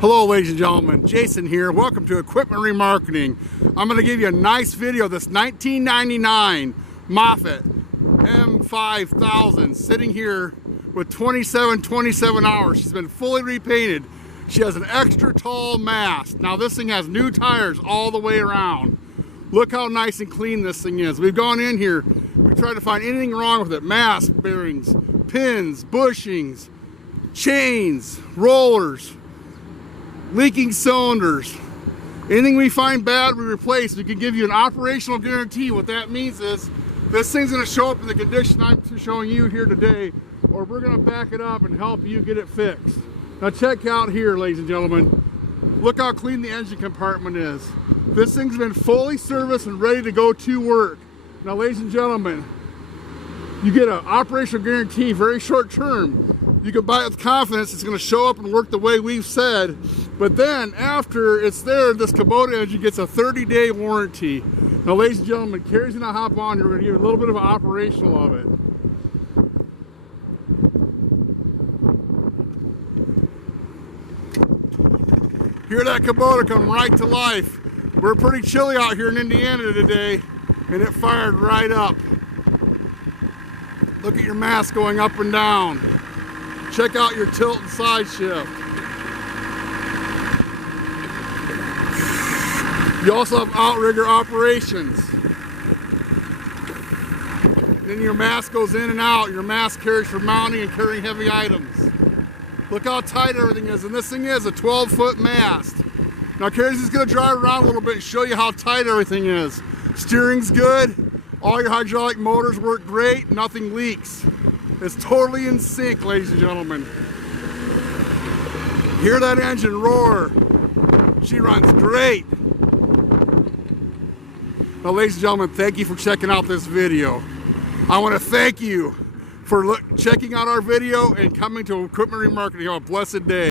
Hello ladies and gentlemen, Jason here. Welcome to Equipment Remarketing. I'm going to give you a nice video of this 1999 MOFFETT M5000 sitting here with 27 hours. She's been fully repainted. She has an extra tall mast. Now this thing has new tires all the way around. Look how nice and clean this thing is. We've gone in here, we tried to find anything wrong with it. Mast bearings, pins, bushings, chains, rollers, leaking cylinders. Anything we find bad, we replace. We can give you an operational guarantee. What that means is this thing's going to show up in the condition I'm showing you here today, or we're going to back it up and help you get it fixed. Now check out here, ladies and gentlemen. Look how clean the engine compartment is. This thing's been fully serviced and ready to go to work. Now ladies and gentlemen, you get an operational guarantee, very short term. You can buy it with confidence. It's going to show up and work the way we've said. But then after it's there, this Kubota engine gets a 30-day warranty. Now ladies and gentlemen, Carrie's going to hop on here. We're going to give you a little bit of an operational of it. Hear that Kubota come right to life. We're pretty chilly out here in Indiana today, and it fired right up. Look at your mast going up and down. Check out your tilt and side shift. You also have outrigger operations. Then your mast goes in and out. Your mast carries for mounting and carrying heavy items. Look how tight everything is. And this thing is a 12-foot mast. Now Carrie's just going to drive around a little bit and show you how tight everything is. Steering's good. All your hydraulic motors work great. Nothing leaks. It's totally in sync, ladies and gentlemen. Hear that engine roar. She runs great. Now, ladies and gentlemen, thank you for checking out this video. I want to thank you for checking out our video and coming to Equipment Remarketing. Have a blessed day.